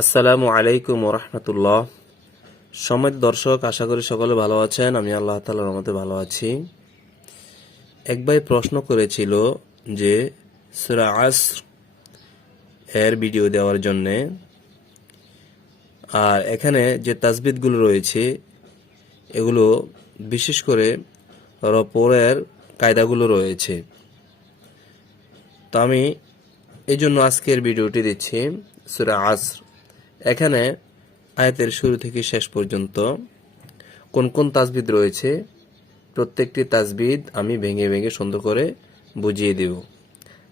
আসসালামু আলাইকুম রহমতুল্লাহ। সময় দর্শক, আশা করি সকলে ভালো আছেন। আমি আল্লাহ তালার মতে ভালো আছি। এক ভাই প্রশ্ন করেছিল যে, সুরা আসর এর ভিডিও দেওয়ার জন্যে, আর এখানে যে তাসবিদগুলো রয়েছে, এগুলো বিশেষ করে রপরের কায়দাগুলো রয়েছে। তো আমি এই জন্য আজকের ভিডিওটি দিচ্ছি সুরা আসর। এখানে আয়াতের শুরু থেকে শেষ পর্যন্ত কোন কোন তাজবিদ রয়েছে, প্রত্যেকটি তাজবিদ আমি ভেঙে ভেঙে সুন্দর করে বুঝিয়ে দেব,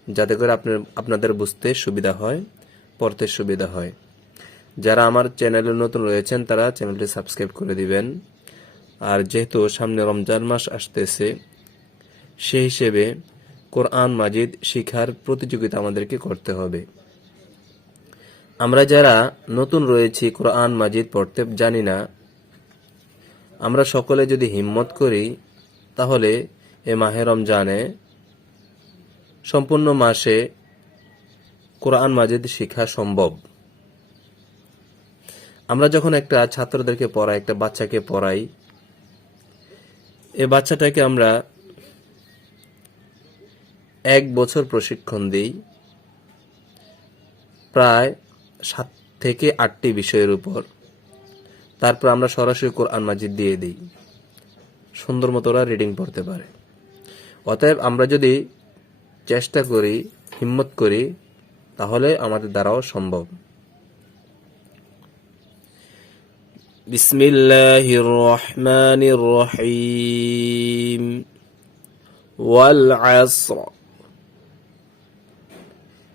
যাতে করে আপনার, আপনাদের বুঝতে সুবিধা হয়, পড়তে সুবিধা হয়। যারা আমার চ্যানেলে নতুন রয়েছেন, তারা চ্যানেলটি সাবস্ক্রাইব করে দিবেন। আর যেহেতু সামনে রমজান মাস আসতেছে, সেই হিসেবে কোরআন মাজিদ শিখার প্রতিযোগিতা আমাদেরকে করতে হবে। আমরা যারা নতুন রয়েছি কোরআন মাজিদ পড়তে জানি না, আমরা সকলে যদি হিম্মত করি, তাহলে এ মাহে রমজানে সম্পূর্ণ মাসে কোরআন মাজিদ শিখা সম্ভব। আমরা যখন একটা ছাত্রদেরকে পড়াই, একটা বাচ্চাকে পড়াই, এ বাচ্চাটাকে আমরা এক বছর প্রশিক্ষণ দিই, প্রায় সাত থেকে আটটি বিষয়ের উপর। তারপর আমরা সরাসরি কোরআন মাজিদ দিয়ে দিই। সুন্দর মতো ওরা রিডিং পড়তে পারে। অতএব আমরা যদি চেষ্টা করি, হিম্মত করি, তাহলে আমাদের দ্বারাও সম্ভব। বিসমিল্লাহির রহমানির রহিম। ওয়াল আসর।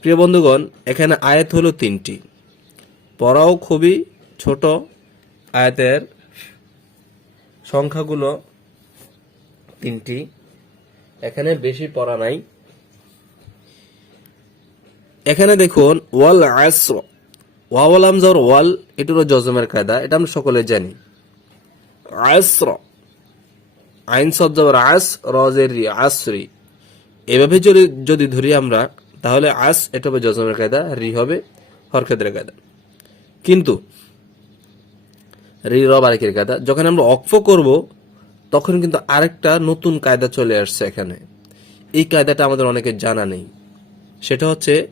প্রিয় বন্ধুগণ, এখানে আয়াত হলো তিনটি। পড়াও খুবই ছোট। আয়াতের সংখ্যাগুলো তিনটি। এখানে বেশি পড়া নাই। এখানে দেখুন, ওয়াল আসর। ওয়াওয়াল আমজার, ওয়াল এটা হলো জজমের কায়দা, এটা আমরা সকলে জানি। আসর। আইন সজ্জার আস রজের রি আসরি এভাবে যদি যদি ধরি আমরা তাহলে আস, এটা হবে জজমের কায়দা, রি হবে হরকেদের কায়দা। কিন্তু, রি রব আরেকের কায়দা, যখন আমরা অক্ফ করব, তখন কিন্তু আরেকটা নতুন কায়দা চলে আসছে এখানে। এই কায়দাটা আমাদের অনেকের জানা নেই। সেটা হচ্ছে,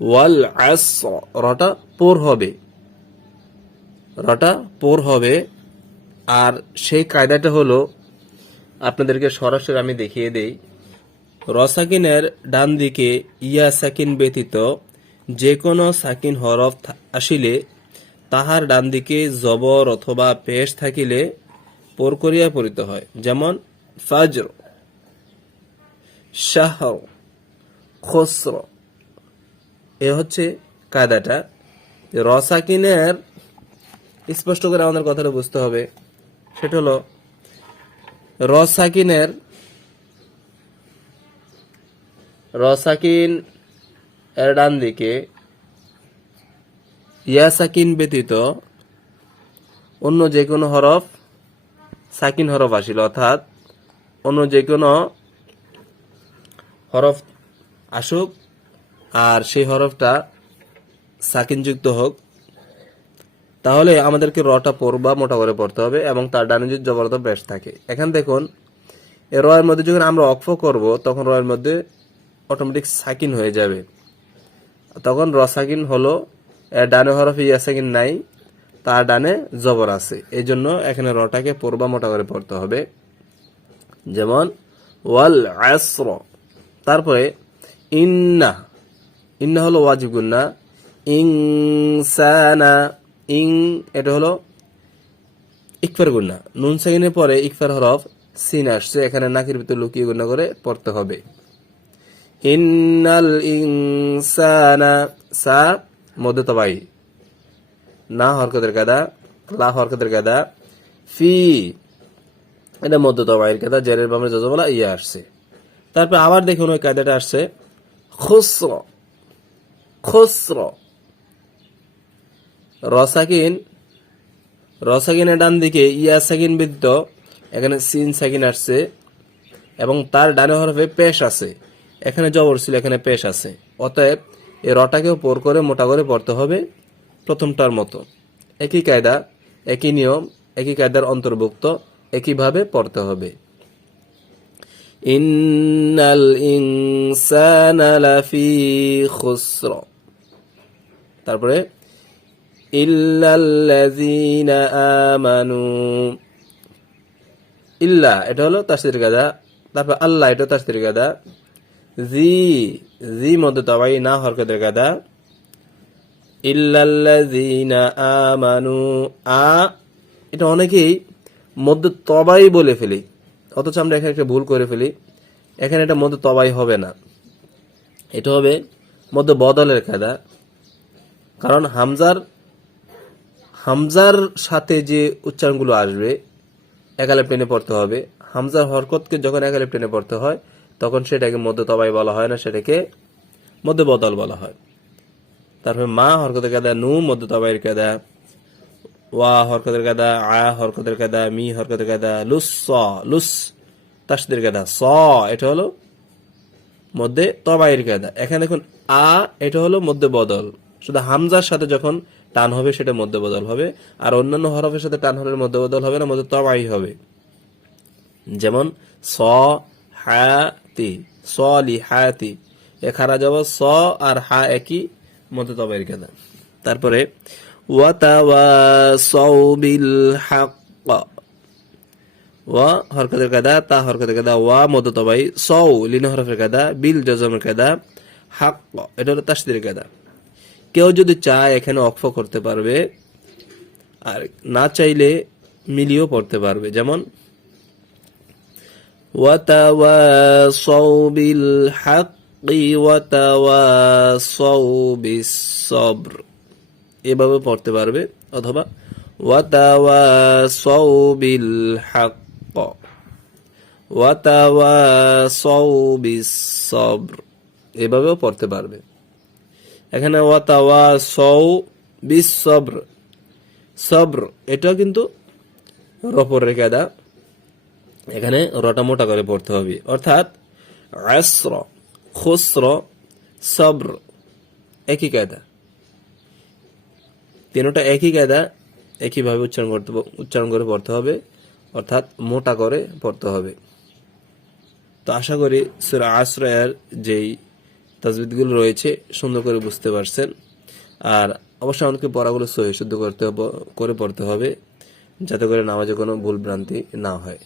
ওয়াল আস রটা পোর হবে। রটা পোর হবে, আর সেই কায়দাটা হলো, আপনাদেরকে সরাসরি আমি দেখিয়ে দেই। রসাকিনের ডান দিকে ইয়া সাকিন ব্যতীত যে কোনো সাকিন হরফ আসিলে তাহার ডান দিকে জবর অথবা পেশ থাকিলে পর করিয়া পড়িতে হয়। যেমন, ফাজর, শাহর, খসর। এ হচ্ছে কায়দাটা। রসাকিনের, স্পষ্ট করে আমাদের কথাটা বুঝতে হবে। সেটা হলো, রসাকিনের রসাকিন এর ডান দিকে ইয়া সাকিন ব্যতীত অন্য যে কোনো হরফ, সাকিন হরফ আসিল, অর্থাৎ অন্য যে কোনো হরফ আসুক আর সেই হরফটা সাকিনযুক্ত হোক। তাহলে আমাদেরকে রটা পড়বা, মোটা করে পড়তে হবে এবং তার ডানে যদি জবরদস্ত ব্যাস থাকে। এখান দেখুন এ রয়ের মধ্যে যখন আমরা অক্ফ করব, তখন রয়ের মধ্যে অটোমেটিক সাকিন হয়ে যাবে। তখন রসাকিন হলো ডানে হরফ ইয়াসাকিন নাই, তার ডানে জবর আছে। এই জন্য এখানে রটাকে পড়বা মোটা করে পড়তে হবে। যেমন, ওয়াল আসর তারপরে, ইন্না। ইন্না হলো ওয়াজিব গুন্না ইনসানা। ইং, এটা হলো ইকফার গুন্না নুন সাকিনের পরে ইকফার হরফ সিন আসছে। এখানে নাকের ভিতরে লুকিয়ে গুন্না করে পড়তে হবে। ইন্নাল ইনসানা সা মধ্যে তবাই না হরকতের কাদা, লা হরকতের কায়দা ফি, এটা মধ্য তবাইয়ের কায়দা জেরের বামে যজবলা ইয়ে আসছে। তারপর আবার দেখুন ওই কায়দাটা আসছে। খুসর খুসর। রসাকিন রসাকিনের ডান দিকে ইয়া সাকিন ব্যতীত এখানে সিন সাকিন আসছে, এবং তার ডানে হরফে পেশ আছে। এখানে জবর ছিল, এখানে পেশ আছে। অতএব এ রটাকেও পোর করে মোটা করে পড়তে হবে প্রথমটার মতো। একই কায়দা, একই নিয়ম, একই কায়দার অন্তর্ভুক্ত, একইভাবে পড়তে হবে। ইন্নাল ইনসানা খুসর। তারপরে, ইল্লাল্লাযীনা আমানু। ইল্লা, এটা হলো তাসদির গাদা তারপর আল্লাহ এটা তাসদির গাদা জি জি মধ্যে তবাই না হরকতের গাদা ইল্লাল্লাযীনা আমানু, আ, এটা অনেকেই মধ্য তবাই বলে ফেলি। অথচ আমরা এখানে একটা ভুল করে ফেলি। এখানে এটা মধ্য তবাই হবে না। এটা হবে মধ্য বদলের কায়দা। কারণ হামজার হামজার সাথে যে উচ্চারণগুলো আসবে, একালে টেনে পড়তে হবে। হামজার হরকতকে যখন একালে টেনে পড়তে হয় তখন সেটাকে মধ্য তবাই বলা হয় না, সেটাকে মধ্য বদল বলা হয়। তারপরে মা হরকতের কাদা নু মধ্য তবাইয়ের কাদা ওয়া হরকতের কাদা আ হরকতের কাদা মি হরকতের কাদা লুস, স, লুস, তাসদের কাদা স, এটা হলো মধ্যে তবাইয়ের কায়দা। এখানে দেখুন, আ, এটা হলো মধ্যে বদল শুধু হামজার সাথে যখন টান হবে, সেটা মধ্যে বদল হবে। আর অন্যান্য হরফের সাথে টান হলে মধ্যে বদল হবে না মধ্যে তবাই হবে। যেমন স হাতি স লি হাতি এখানে যাব স আর হা একই মধ্যে তবাইয়ের কায়দা তারপরে বিল হাক এটা হলো কেউ যদি চায় এখানে অক্ফ করতে পারবে, আর না চাইলে মিলিয়েও পড়তে পারবে। যেমন হাক্কি ওয়াতাওয়াসাউ বিস সবর এভাবে পড়তে পারবে অথবা হাক্ক ওয়াতাওয়াসাউ বিস সবর এভাবেও পড়তে পারবে। এখানে বিস সবর সবর এটাও কিন্তু রপরের কায়দা এখানে রটা মোটা করে পড়তে হবে। অর্থাৎ আসর খুসর, সবর একই কায়দা। তিনটা একই কায়দা একইভাবে উচ্চারণ করতে উচ্চারণ করে পড়তে হবে, অর্থাৎ মোটা করে পড়তে হবে। তো আশা করি সুরা আশ্রয়ের যেই তাজবিদগুলো রয়েছে, সুন্দর করে বুঝতে পারছেন। আর অবশ্যই আমাদেরকে পড়াগুলো সহি শুদ্ধ করতে করে পড়তে হবে, যাতে করে নামাজে কোনো ভুল ভ্রান্তি না হয়।